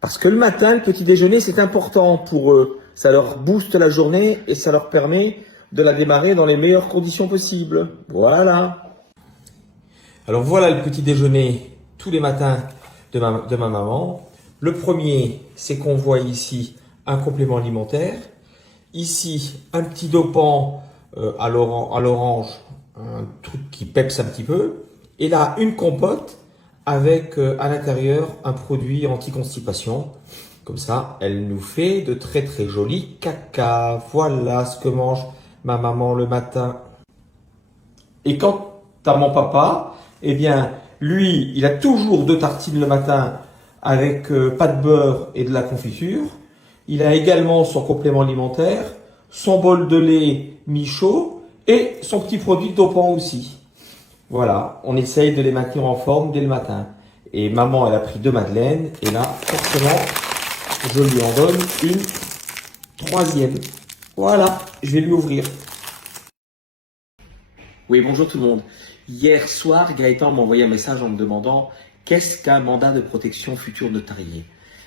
Parce que le matin, le petit déjeuner, c'est important pour eux. Ça leur booste la journée et ça leur permet de la démarrer dans les meilleures conditions possibles. Voilà. Alors voilà le petit déjeuner tous les matins de ma maman. Le premier, c'est qu'on voit ici un complément alimentaire. Ici, un petit dopant à l'orange, un truc qui peps un petit peu. Et là, une compote avec à l'intérieur un produit anti-constipation. Comme ça, elle nous fait de très très jolis caca. Voilà ce que mange ma maman le matin. Et quant à mon papa, eh bien, lui, il a toujours 2 tartines le matin avec pas de beurre et de la confiture. Il a également son complément alimentaire, son bol de lait mi-chaud et son petit produit dopant aussi. Voilà, on essaye de les maintenir en forme dès le matin. Et maman, elle a pris 2 madeleines et là, forcément, je lui en donne une 3e. Voilà, je vais lui ouvrir. Oui, bonjour tout le monde. Hier soir, Gaëtan m'a envoyé un message en me demandant qu'est-ce qu'un mandat de protection futur notarié.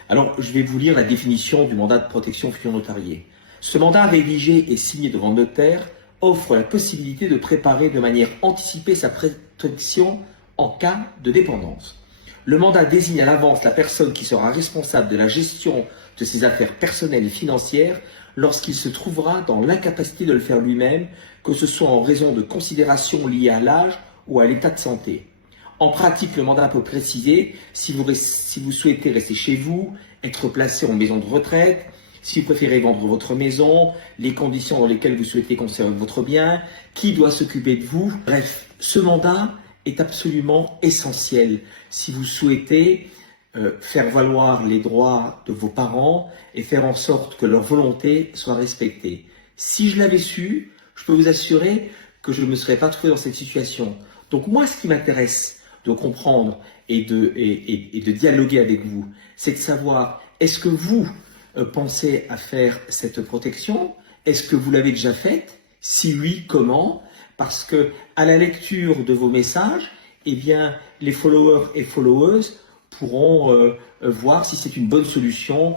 Alors, je vais vous lire la définition du mandat de protection futur notarié. Ce mandat rédigé et signé devant le notaire offre la possibilité de préparer de manière anticipée sa protection en cas de dépendance. Le mandat désigne à l'avance la personne qui sera responsable de la gestion de ses affaires personnelles et financières lorsqu'il se trouvera dans l'incapacité de le faire lui-même, que ce soit en raison de considérations liées à l'âge ou à l'état de santé. En pratique, le mandat peut préciser si vous souhaitez rester chez vous, être placé en maison de retraite, si vous préférez vendre votre maison, les conditions dans lesquelles vous souhaitez conserver votre bien, qui doit s'occuper de vous. Bref, ce mandat est absolument essentiel si vous souhaitez faire valoir les droits de vos parents et faire en sorte que leur volonté soit respectée. Si je l'avais su, je peux vous assurer que je ne me serais pas trouvé dans cette situation. Donc moi, ce qui m'intéresse de comprendre et de dialoguer avec vous, c'est de savoir, est-ce que vous pensez à faire cette protection? Est-ce que vous l'avez déjà faite? Si oui, comment? Parce que à la lecture de vos messages, eh bien, les followers et followers pourront voir si c'est une bonne solution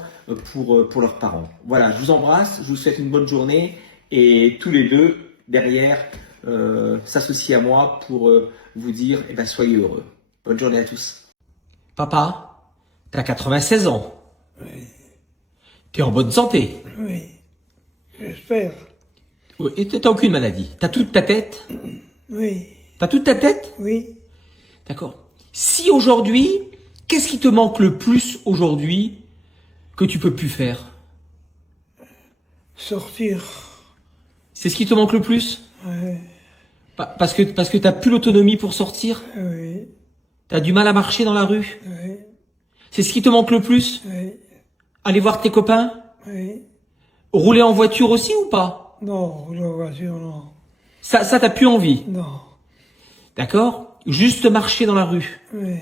pour leurs parents. Voilà, je vous embrasse, je vous souhaite une bonne journée et tous les deux, derrière, s'associent à moi pour vous dire, eh ben, soyez heureux. Bonne journée à tous. Papa, t'as 96 ans. Oui, T'es en bonne santé. oui, j'espère. Et t'as aucune maladie. T'as toute ta tête. Oui, T'as toute ta tête. oui. D'accord. Si aujourd'hui, qu'est-ce qui te manque le plus aujourd'hui que tu peux plus faire? Sortir. C'est ce qui te manque le plus? Ouais, Parce que t'as plus l'autonomie pour sortir? oui, T'as du mal à marcher dans la rue? oui, C'est ce qui te manque le plus? oui, Aller voir tes copains? oui. Rouler en voiture aussi ou pas? Non, la voiture, non. Ça t'as plus envie? Non. D'accord? Juste marcher dans la rue. Oui.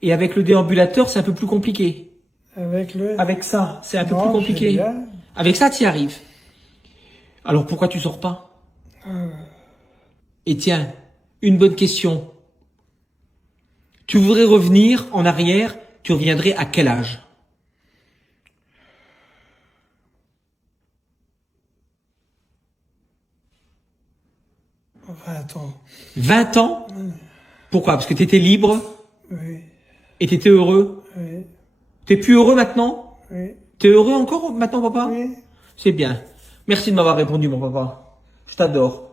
Et avec le déambulateur, c'est un peu plus compliqué. Avec le... Avec ça, c'est un peu Non, plus c'est compliqué. bien. Avec ça, t'y arrives. Alors pourquoi tu sors pas? Et tiens, une bonne question. Tu voudrais revenir en arrière, tu reviendrais à quel âge? Attends. 20 ans? Pourquoi? Parce que t'étais libre Oui, et t'étais heureux? oui, T'es plus heureux maintenant? oui, T'es heureux encore maintenant, papa? oui. C'est bien. Merci de m'avoir répondu, mon papa. Je t'adore.